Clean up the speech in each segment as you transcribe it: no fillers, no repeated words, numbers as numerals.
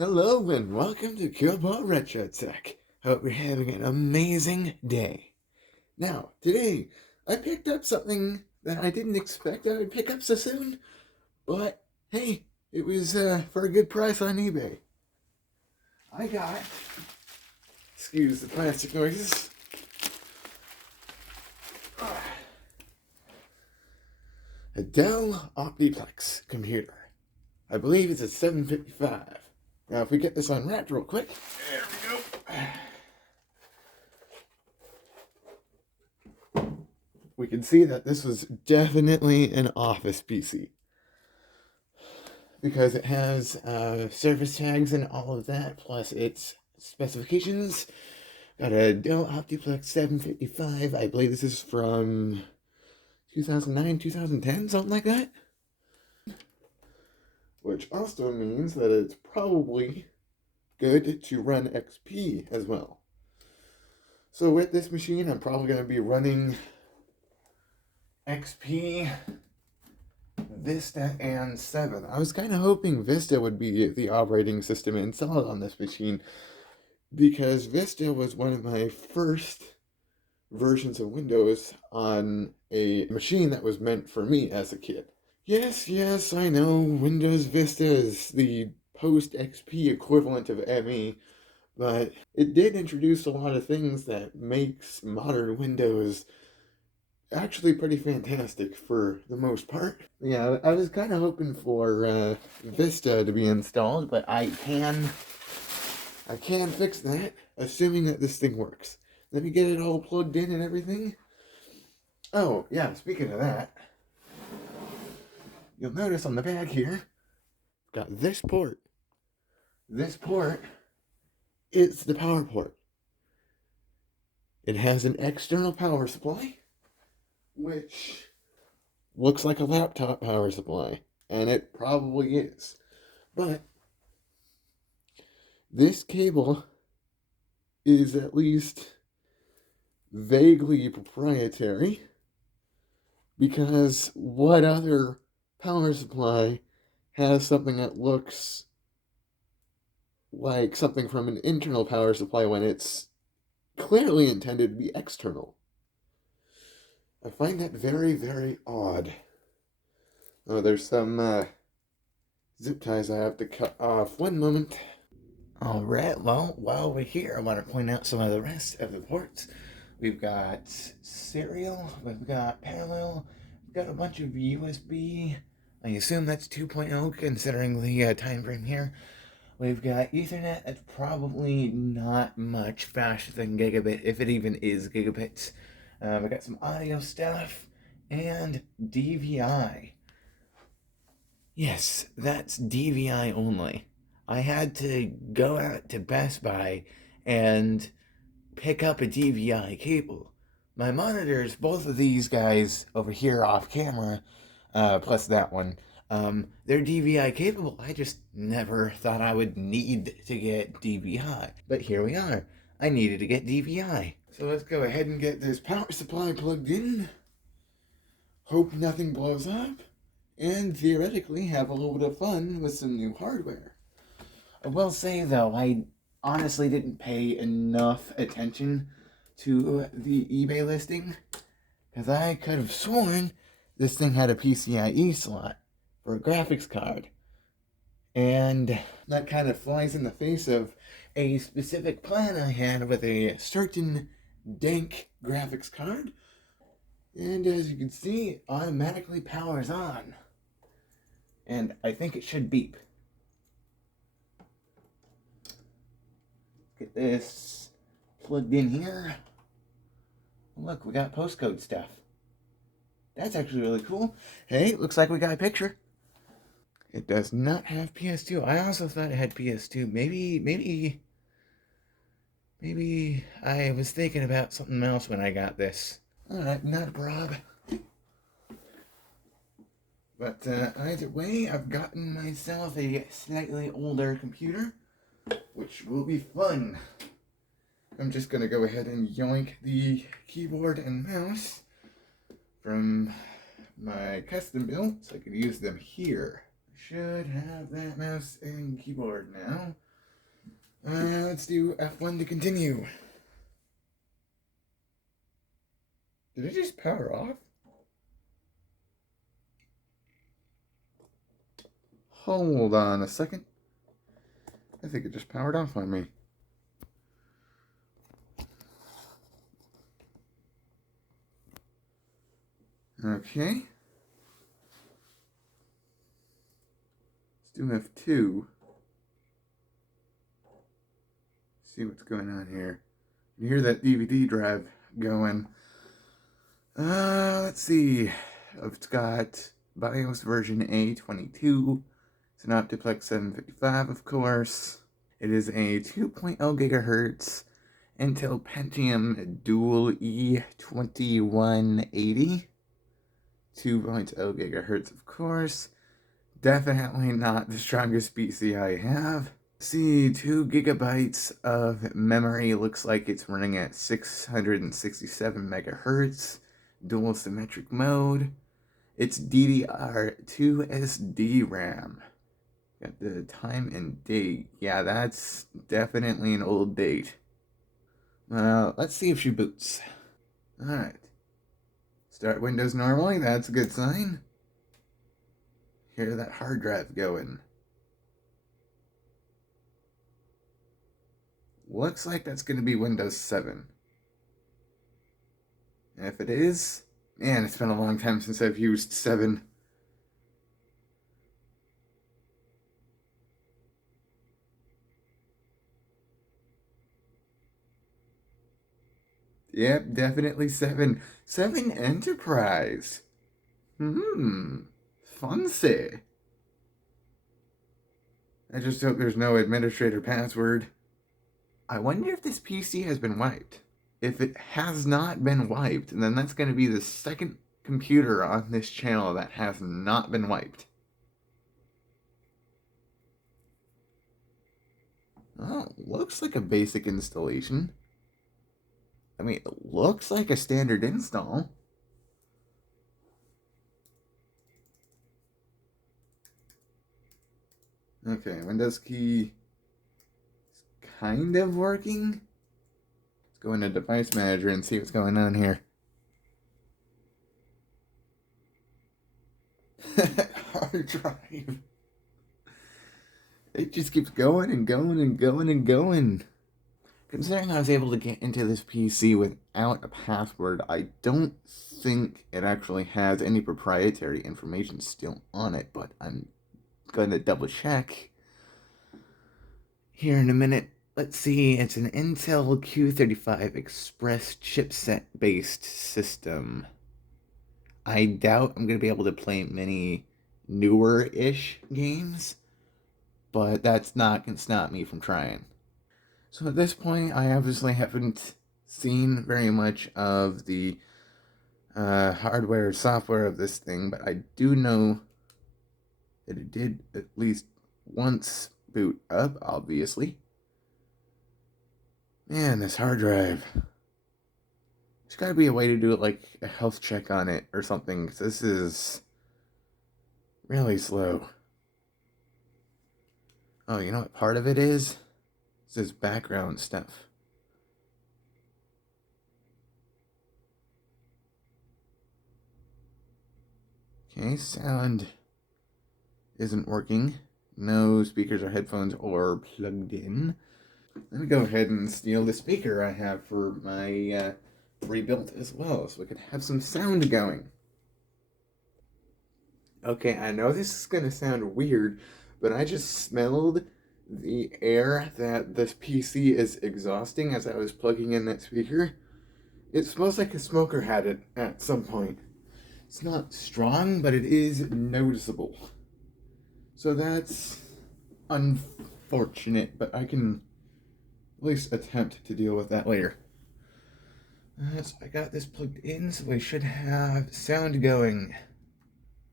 Hello and welcome to Killbot Retro Tech. Hope you're having an amazing day. Now, today, I picked up something that I didn't expect I would pick up so soon, but hey, it was for a good price on eBay. I got, excuse the plastic noises, a Dell Optiplex computer. I believe it's a 755. Now, if we get this unwrapped real quick, there we go. We can see that this was definitely an office PC because it has service tags and all of that, plus its specifications. Got a Dell Optiplex 755. I believe this is from 2009, 2010, something like that. Which also means that it's probably good to run XP as well. So with this machine, I'm probably going to be running XP, Vista, and 7. I was kind of hoping Vista would be the operating system installed on this machine because Vista was one of my first versions of Windows on a machine that was meant for me as a kid. Yes, I know Windows Vista is the post-XP equivalent of ME, but it did introduce a lot of things that makes modern Windows actually pretty fantastic for the most part. Yeah, I was kind of hoping for Vista to be installed, but I can fix that, assuming that this thing works. Let me get it all plugged in and everything. Oh, yeah, speaking of that, you'll notice on the back here, got this port. This port is the power port. It has an external power supply, which looks like a laptop power supply, and it probably is. But this cable is at least vaguely proprietary, because what other power supply has something that looks like something from an internal power supply when it's clearly intended to be external? I find that very, very odd. Oh, there's some zip ties I have to cut off. One moment. Alright, well, while we're here, I want to point out some of the rest of the ports. We've got serial, we've got parallel, we've got a bunch of USB. I assume that's 2.0 considering the time frame here. We've got Ethernet, that's probably not much faster than gigabit, if it even is gigabits. We've got some audio stuff, and DVI. Yes, that's DVI only. I had to go out to Best Buy and pick up a DVI cable. My monitors, both of these guys over here off camera, plus that one, they're DVI capable. I just never thought I would need to get DVI. But here we are. I needed to get DVI. So let's go ahead and get this power supply plugged in. Hope nothing blows up. And theoretically have a little bit of fun with some new hardware. I will say though, I honestly didn't pay enough attention to the eBay listing, because I could have sworn this thing had a PCIe slot for a graphics card. And that kind of flies in the face of a specific plan I had with a certain dank graphics card. And as you can see, it automatically powers on. And I think it should beep. Get this plugged in here. Look, we got postcode stuff. That's actually really cool. Hey, looks like we got a picture. It does not have PS2. I also thought it had PS2. Maybe I was thinking about something else when I got this. Alright, not a prob. But either way, I've gotten myself a slightly older computer, which will be fun. I'm just going to go ahead and yoink the keyboard and mouse from my custom build so I can use them here. Should have that mouse and keyboard now. Let's do F1 to continue. Did it just power off? Hold on a second. I think it just powered off on me. Okay. Let's do F2. See what's going on here. You hear that DVD drive going. Let's see. It's got BIOS version A22. It's an Optiplex 755, of course. It is a 2.0 gigahertz Intel Pentium Dual E2180. 2.0 gigahertz, of course. Definitely not the strongest PC I have. See, 2 gigabytes of memory. Looks like it's running at 667 megahertz. Dual symmetric mode. It's DDR2 SD RAM. Got the time and date. Yeah, that's definitely an old date. Let's see if she boots. Alright. Start Windows normally. That's a good sign. Hear that hard drive going. Looks like that's going to be Windows 7. And if it is, man, it's been a long time since I've used 7. Yep, definitely 7. 7 Enterprise. Fancy. I just hope there's no administrator password. I wonder if this PC has been wiped. If it has not been wiped, then that's going to be the second computer on this channel that has not been wiped. Oh, looks like a basic installation. I mean, it looks like a standard install. Okay, Windows key is kind of working. Let's go into Device Manager and see what's going on here. Hard drive. It just keeps going and going and going and going. Considering I was able to get into this PC without a password, I don't think it actually has any proprietary information still on it, but I'm going to double check here in a minute. Let's see, it's an Intel Q35 Express chipset based system. I doubt I'm going to be able to play many newer-ish games, but that's not going to stop me from trying. So at this point, I obviously haven't seen very much of the hardware, software of this thing, but I do know that it did at least once boot up, obviously. Man, this hard drive. There's got to be a way to do it, like a health check on it or something, because this is really slow. Oh, you know what part of it is? It's this background stuff. Okay, sound isn't working. No speakers or headphones or plugged in. Let me go ahead and steal the speaker I have for my rebuilt as well, so we could have some sound going. Okay, I know this is gonna sound weird, but I just smelled the air that this PC is exhausting as I was plugging in that speaker. It smells like a smoker had it at some point. It's not strong, but it is noticeable. So that's unfortunate, but I can at least attempt to deal with that later. So I got this plugged in, so we should have sound going.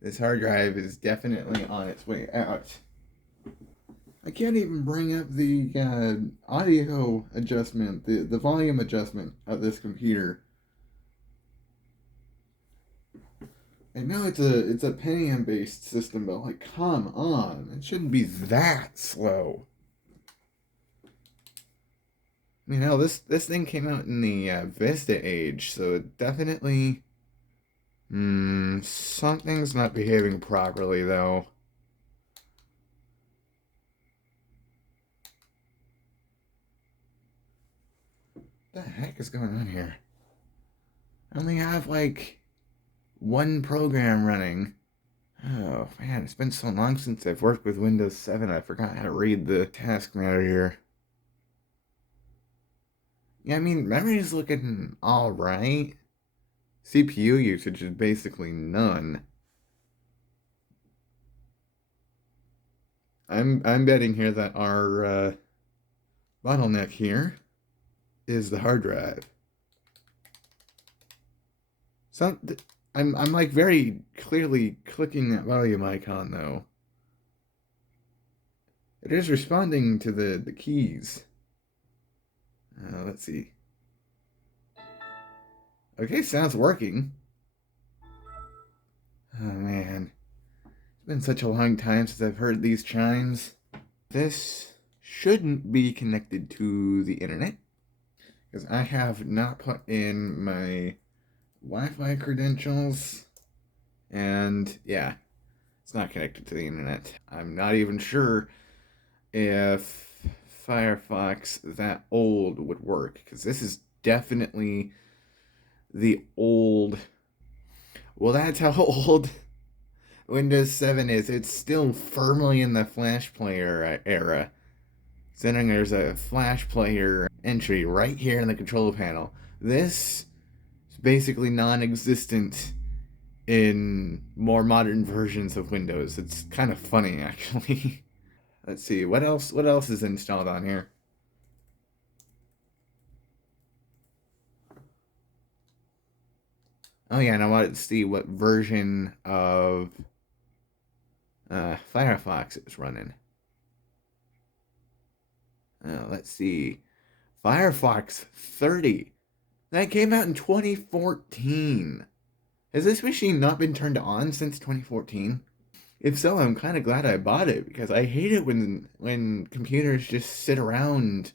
This hard drive is definitely on its way out. I can't even bring up the audio adjustment, the volume adjustment of this computer. I know it's a Pentium based system, but like, come on, it shouldn't be that slow. You know, this thing came out in the Vista age, so it definitely... something's not behaving properly, though. What the heck is going on here? I only have, like, one program running. Oh, man, it's been so long since I've worked with Windows 7, I forgot how to read the task manager. Yeah, I mean, memory's looking alright. CPU usage is basically none. I'm betting here that our bottleneck here is the hard drive. Some I'm like very clearly clicking that volume icon though. It is responding to the keys. Let's see. Okay, sounds working. Oh man, it's been such a long time since I've heard these chimes. This shouldn't be connected to the internet because I have not put in my Wi-Fi credentials, and yeah, it's not connected to the internet. I'm not even sure if Firefox that old would work because this is definitely the old. Well, that's how old Windows 7 is. It's still firmly in the Flash Player era. Considering there's a Flash Player entry right here in the control panel. This is basically non-existent in more modern versions of Windows. It's kind of funny, actually. Let's see, what else is installed on here? Oh yeah, and I wanted to see what version of Firefox it's running. Let's see. Firefox 30. That came out in 2014. Has this machine not been turned on since 2014? If so, I'm kind of glad I bought it because I hate it when computers just sit around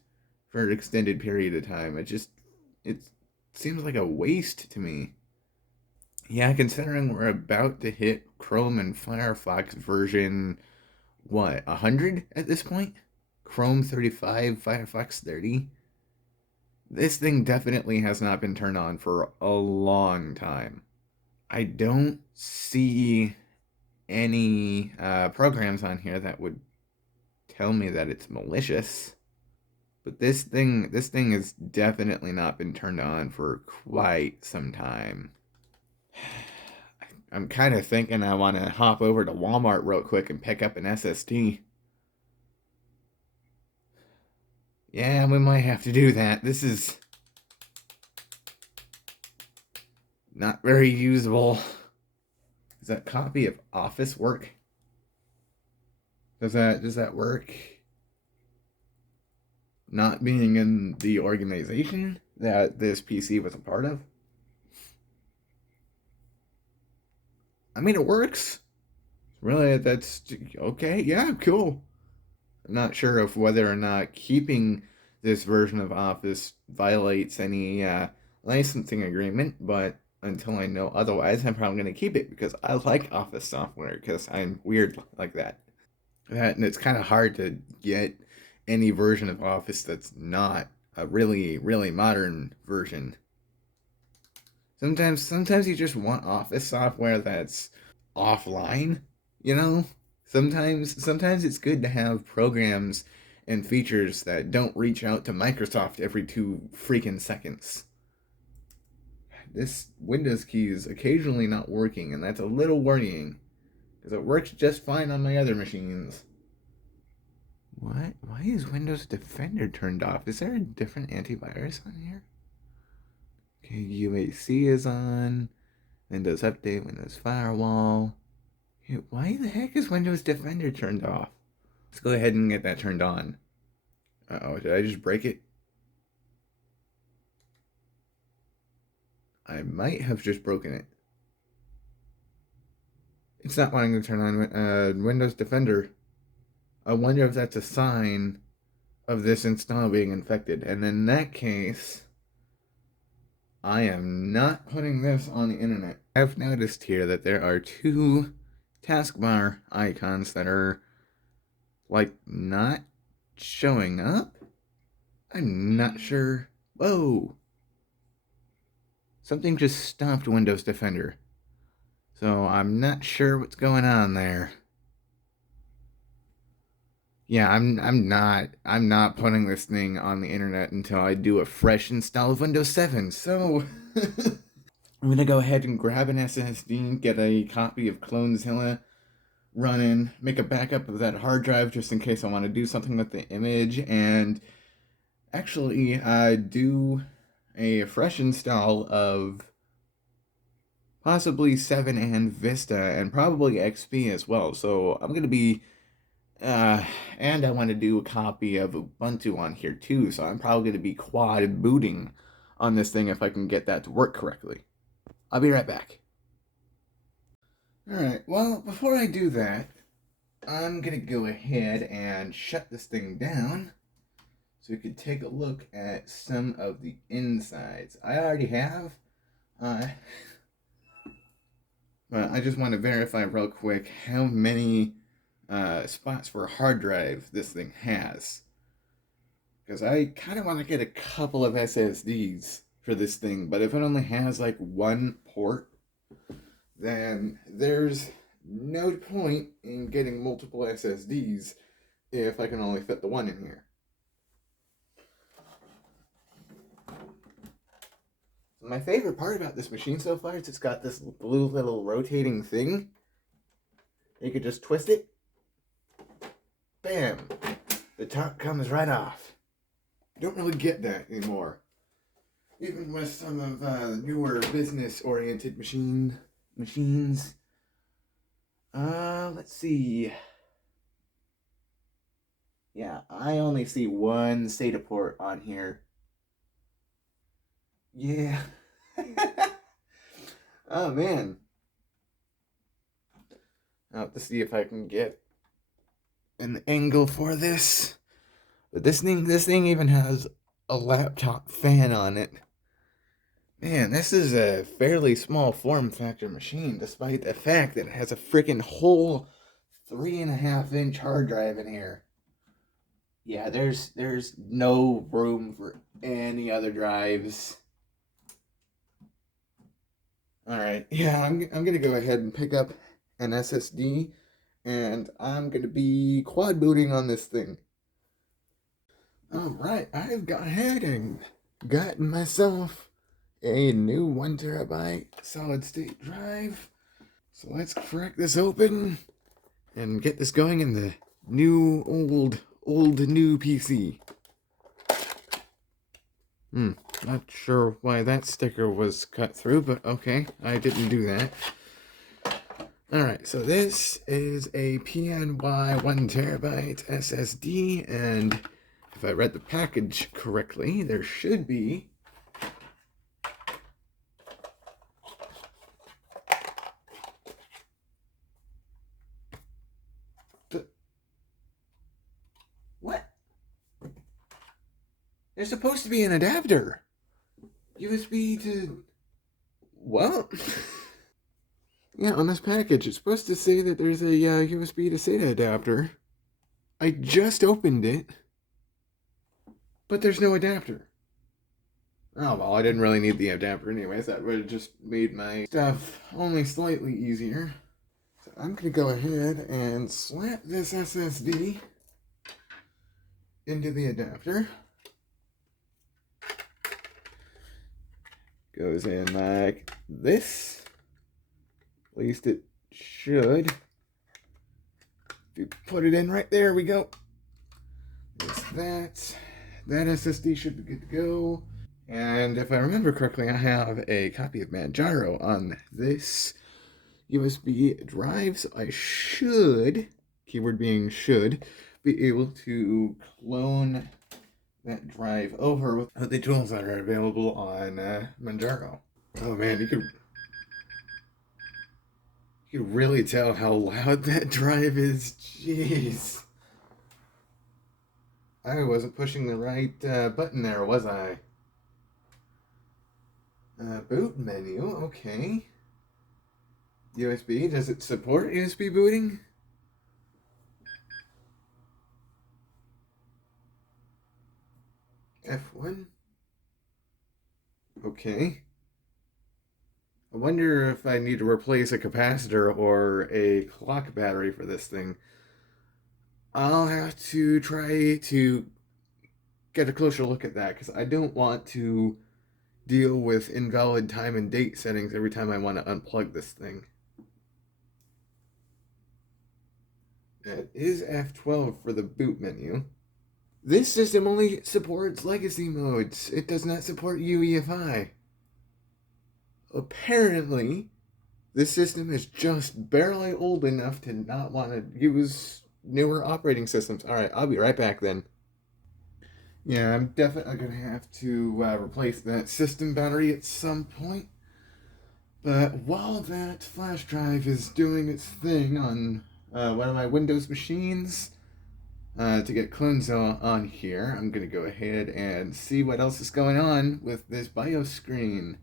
for an extended period of time. It seems like a waste to me. Yeah, considering we're about to hit Chrome and Firefox version what, 100 at this point? Chrome 35, Firefox 30. This thing definitely has not been turned on for a long time. I don't see any programs on here that would tell me that it's malicious. But this thing has definitely not been turned on for quite some time. I'm kind of thinking I want to hop over to Walmart real quick and pick up an SSD. Yeah, we might have to do that. This is not very usable. Is that copy of Office work? Does that work? Not being in the organization that this PC was a part of? I mean, it works. Really, that's okay. Yeah, cool. I'm not sure of whether or not keeping this version of Office violates any licensing agreement, but until I know otherwise, I'm probably going to keep it because I like Office software because I'm weird like that. And it's kind of hard to get any version of Office that's not a really, really modern version. Sometimes you just want Office software that's offline, you know? Sometimes it's good to have programs and features that don't reach out to Microsoft every 2 freaking seconds. This Windows key is occasionally not working, and that's a little worrying because it works just fine on my other machines. What? Why is Windows Defender turned off? Is there a different antivirus on here? Okay, UAC is on. Windows Update, Windows Firewall. Hey, why the heck is Windows Defender turned off? Let's go ahead and get that turned on. Uh-oh, did I just break it? I might have just broken it. It's not wanting to turn on Windows Defender. I wonder if that's a sign of this install being infected. And in that case, I am not putting this on the internet. I've noticed here that there are two taskbar icons that are like not showing up. I'm not sure. Whoa! Something just stopped Windows Defender. So I'm not sure what's going on there. Yeah, I'm not putting this thing on the internet until I do a fresh install of Windows 7. So I'm gonna go ahead and grab an SSD, get a copy of Clonezilla running, make a backup of that hard drive just in case I want to do something with the image, and actually do a fresh install of possibly 7 and Vista, and probably XP as well. So I'm gonna be and I want to do a copy of Ubuntu on here too, so I'm probably going to be quad booting on this thing if I can get that to work correctly. I'll be right back. Alright, well, before I do that, I'm going to go ahead and shut this thing down so we can take a look at some of the insides. I already have, but I just want to verify real quick how many spots for a hard drive this thing has. Because I kind of want to get a couple of SSDs for this thing, but if it only has like one port, then there's no point in getting multiple SSDs if I can only fit the one in here. My favorite part about this machine so far is it's got this blue little rotating thing. You could just twist it. Bam! The top comes right off. You don't really get that anymore. Even with some of the newer business-oriented machines. Let's see. Yeah, I only see one SATA port on here. Yeah. Oh, man. I'll have to see if I can get an angle for this. But this thing even has a laptop fan on it. Man, this is a fairly small form factor machine, despite the fact that it has a freaking whole 3.5-inch hard drive in here. Yeah, there's no room for any other drives. Alright, yeah, I'm gonna go ahead and pick up an SSD, and I'm gonna be quad booting on this thing. Alright, I've gone ahead and gotten myself a new 1 terabyte solid state drive. So let's crack this open and get this going in the new new PC. Not sure why that sticker was cut through, but okay, I didn't do that. Alright, so this is a PNY 1 terabyte SSD, and if I read the package correctly, there should be what? There's supposed to be an adapter. USB to what? Yeah, on this package, it's supposed to say that there's a USB to SATA adapter. I just opened it, but there's no adapter. Oh, well, I didn't really need the adapter anyways. That would have just made my stuff only slightly easier. So I'm going to go ahead and slap this SSD into the adapter. Goes in like this. At least it should. If you put it in right there, we go. There's that. That SSD should be good to go. And if I remember correctly, I have a copy of Manjaro on this USB drive, so I should, keyword being should, be able to clone that drive over with the tools that are available on Manjaro. Oh man, you could really tell how loud that drive is. Jeez. I wasn't pushing the right button there, was I? Boot menu, okay. USB, does it support USB booting? F1? Okay. I wonder if I need to replace a capacitor or a clock battery for this thing. I'll have to try to get a closer look at that because I don't want to deal with invalid time and date settings every time I want to unplug this thing. It is F12 for the boot menu. This system only supports legacy modes. It does not support UEFI. Apparently, this system is just barely old enough to not want to use newer operating systems. Alright, I'll be right back then. Yeah, I'm definitely going to have to replace that system battery at some point. But while that flash drive is doing its thing on one of my Windows machines, to get clones on here, I'm going to go ahead and see what else is going on with this BIOS screen.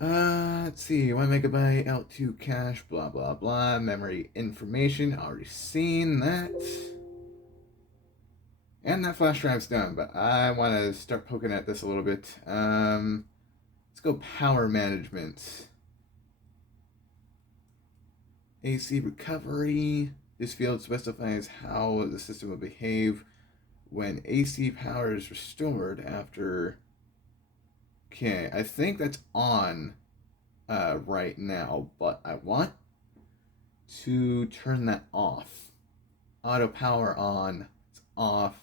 Let's see, 1 megabyte L2 cache, blah blah blah, memory information, already seen that. And that flash drive's done, but I want to start poking at this a little bit. Let's go power management. AC recovery. This field specifies how the system will behave when AC power is restored after... Okay, I think that's on right now, but I want to turn that off. Auto power on, it's off.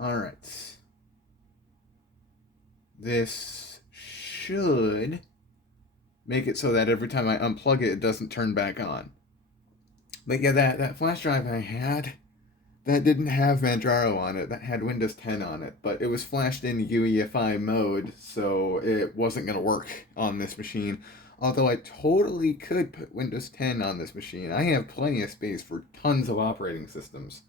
Alright. This should make it so that every time I unplug it, it doesn't turn back on. But yeah, that flash drive I had, that didn't have Manjaro on it. That had Windows 10 on it, but it was flashed in UEFI mode, so it wasn't going to work on this machine. Although I totally could put Windows 10 on this machine. I have plenty of space for tons of operating systems.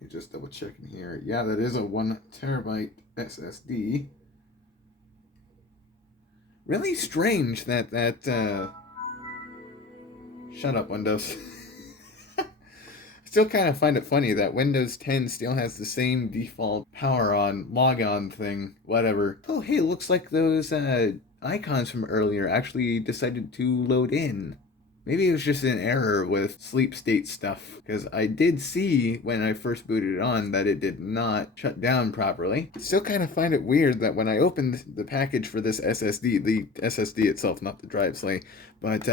You just double checking here. Yeah, that is a 1 terabyte SSD. Really strange that shut up, Windows. I still kind of find it funny that Windows 10 still has the same default power on, log on thing, whatever. Oh, hey, looks like those icons from earlier actually decided to load in. Maybe it was just an error with sleep state stuff, because I did see when I first booted it on that it did not shut down properly. Still kind of find it weird that when I opened the package for this SSD, the SSD itself, not the drive sleigh, but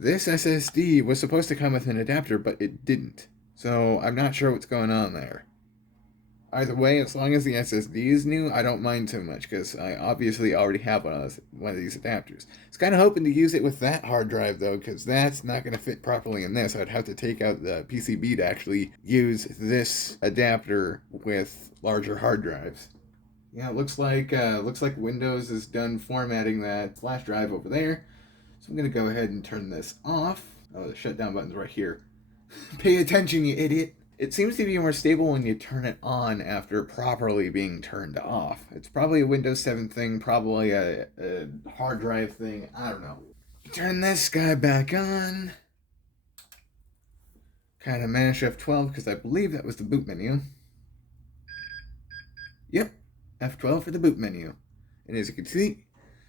this SSD was supposed to come with an adapter, but it didn't. So I'm not sure what's going on there. Either way, as long as the SSD is new, I don't mind too much because I obviously already have one of these adapters. I was kind of hoping to use it with that hard drive though, because that's not going to fit properly in this. I'd have to take out the PCB to actually use this adapter with larger hard drives. Yeah, it looks like Windows is done formatting that flash drive over there. So I'm going to go ahead and turn this off. Oh, the shutdown button's right here. Pay attention, you idiot. It seems to be more stable when you turn it on after properly being turned off. It's probably a Windows 7 thing, probably a hard drive thing, I don't know. Turn this guy back on. Kind of mash F12 because I believe that was the boot menu. Yep, F12 for the boot menu. And as you can see,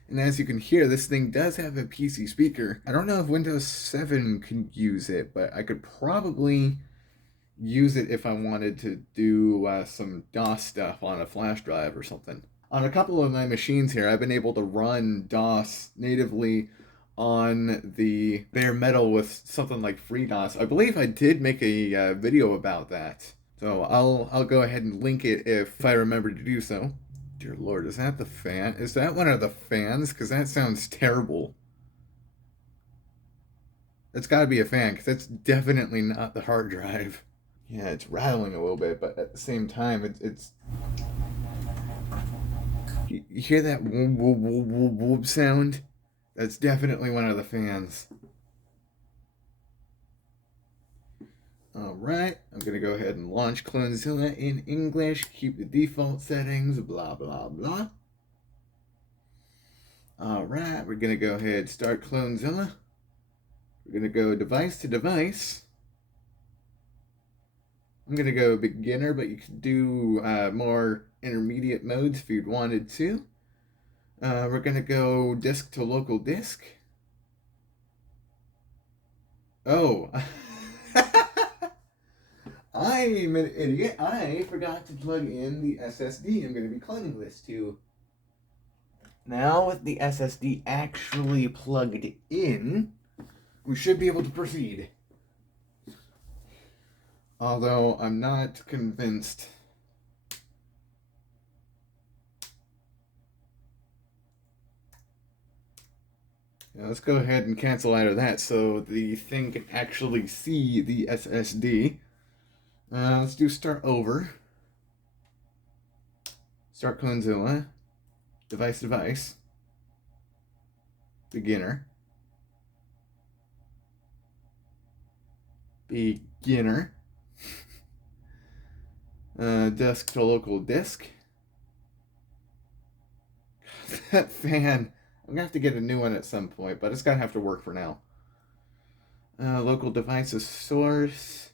and as you can hear, this thing does have a PC speaker. I don't know if Windows 7 can use it, but I could probably use it if I wanted to do some DOS stuff on a flash drive or something. On a couple of my machines here, I've been able to run DOS natively on the bare metal with something like FreeDOS. I believe I did make a video about that. So I'll go ahead and link it if I remember to do so. Dear Lord, is that the fan? Is that one of the fans? Because that sounds terrible. That's got to be a fan, because that's definitely not the hard drive. Yeah, it's rattling a little bit, but at the same time, it's You hear that whoop, whoop, whoop, whoop, whoop sound? That's definitely one of the fans. Alright, I'm going to go ahead and launch Clonezilla in English, keep the default settings, blah, blah, blah. Alright, we're going to go ahead and start Clonezilla. We're going to go device to device. I'm going to go beginner, but you could do more intermediate modes if you'd wanted to. We're going to go disk to local disk. Oh. I'm an idiot. I forgot to plug in the SSD I'm going to be cloning this to. Now, with the SSD actually plugged in, we should be able to proceed. Although, I'm not convinced. Now, let's go ahead and cancel out of that so the thing can actually see the SSD. Let's do start over. Start Clonezilla. Device. Beginner. Beginner. Disk to local disk. That fan. I'm gonna have to get a new one at some point, but it's gonna have to work for now. Local devices source.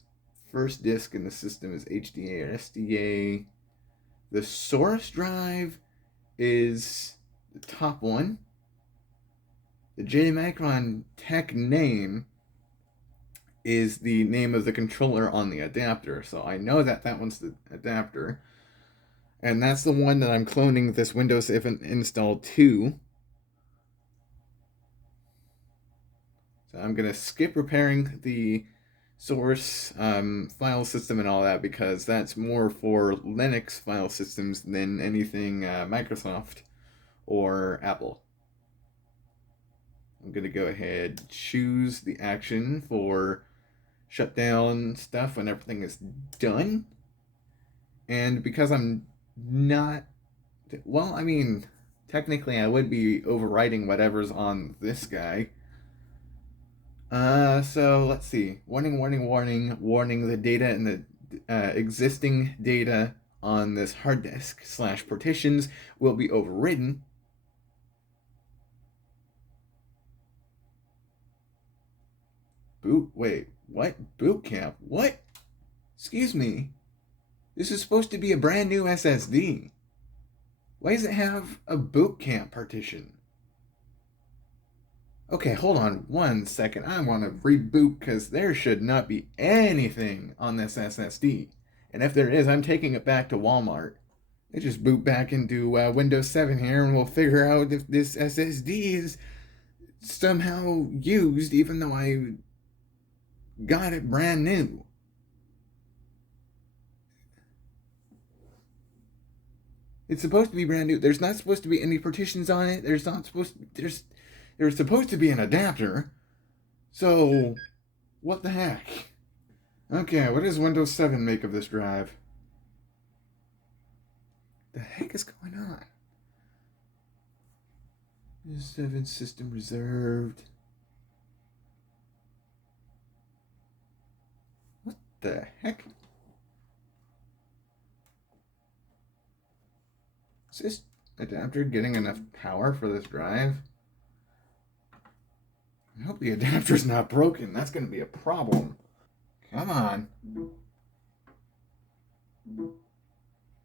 First disk in the system is HDA or SDA. The source drive is the top one. The JMicron tech name is the name of the controller on the adapter. So I know that that one's the adapter. And that's the one that I'm cloning this Windows install to. So I'm going to skip repairing the source file system and all that because that's more for Linux file systems than anything Microsoft or Apple. I'm going to go ahead and choose the action for shutdown stuff when everything is done. And because I'm not, well, I mean, technically I would be overwriting whatever's on this guy. So let's see. Warning. The data and the existing data on this hard disk / partitions will be overridden. Wait, what? Bootcamp? What? Excuse me. This is supposed to be a brand new SSD. Why does it have a Bootcamp partition? Okay, hold on 1 second. I want to reboot because there should not be anything on this SSD. And if there is, I'm taking it back to Wal-Mart. They just boot back into Windows 7 here and we'll figure out if this SSD is somehow used even though I got it brand new. It's supposed to be brand new. There's not supposed to be any partitions on it. There's supposed to be an adapter. So, what the heck? Okay, what does Windows 7 make of this drive? The heck is going on? Windows 7 system reserved. What the heck? Is this adapter getting enough power for this drive? I hope the adapter's not broken. That's going to be a problem. Come on.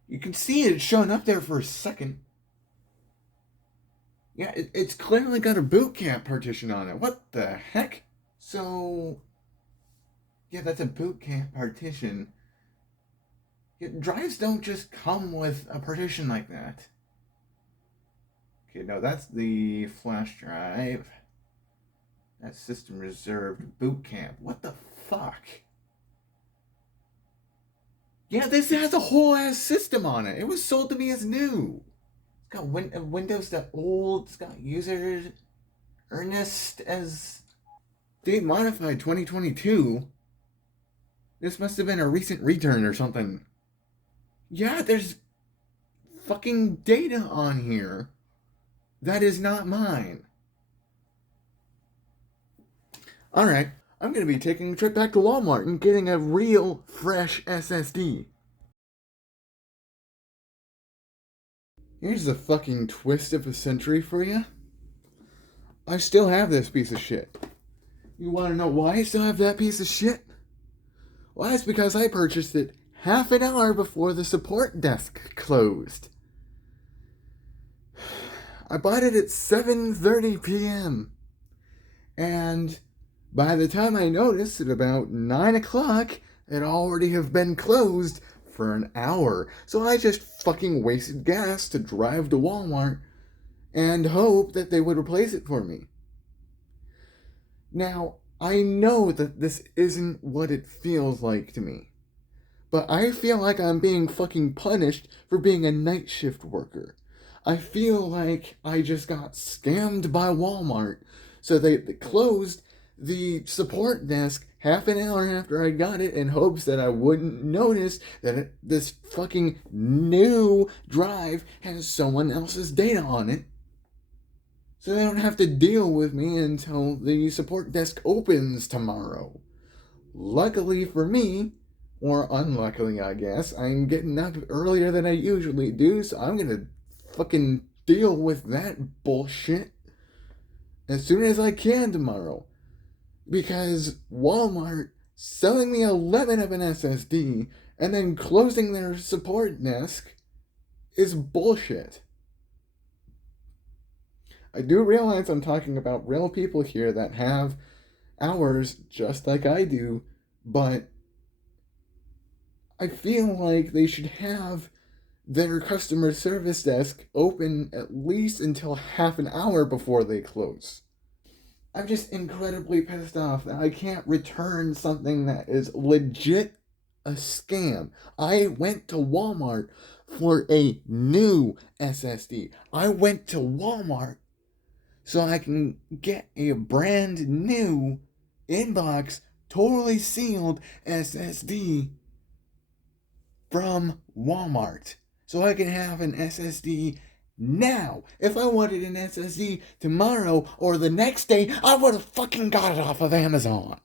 You can see it showing up there for a second. Yeah, it's clearly got a Bootcamp partition on it. What the heck? So, yeah, that's a Bootcamp partition. Yeah, drives don't just come with a partition like that. Okay, no, that's the flash drive. That's system reserved Bootcamp. What the fuck? Yeah, this has a whole ass system on it. It was sold to me as new. It's got Windows that old. It's got users. Ernest as date modified 2022. This must have been a recent return or something. Yeah, there's fucking data on here that is not mine. Alright, I'm gonna be taking a trip back to Walmart and getting a real, fresh SSD. Here's the fucking twist of the century for you. I still have this piece of shit. You wanna know why I still have that piece of shit? Well, that's because I purchased it half an hour before the support desk closed. I bought it at 7:30 p.m. And by the time I noticed, at about 9 o'clock, it already have been closed for an hour. So I just fucking wasted gas to drive to Walmart and hope that they would replace it for me. Now, I know that this isn't what it feels like to me, but I feel like I'm being fucking punished for being a night shift worker. I feel like I just got scammed by Walmart. So they closed the support desk half an hour after I got it in hopes that I wouldn't notice that this fucking new drive has someone else's data on it. So they don't have to deal with me until the support desk opens tomorrow. Luckily for me, or unluckily I guess, I'm getting up earlier than I usually do, so I'm gonna fucking deal with that bullshit as soon as I can tomorrow. Because Walmart selling me 11 of an SSD and then closing their support desk is bullshit. I do realize I'm talking about real people here that have hours just like I do, but I feel like they should have their customer service desk open at least until half an hour before they close. I'm just incredibly pissed off that I can't return something that is legit a scam. I went to Walmart for a new SSD. I went to Walmart so I can get a brand new inbox, totally sealed SSD from Walmart. So I can have an SSD now. If I wanted an SSD tomorrow or the next day, I would have fucking got it off of Amazon.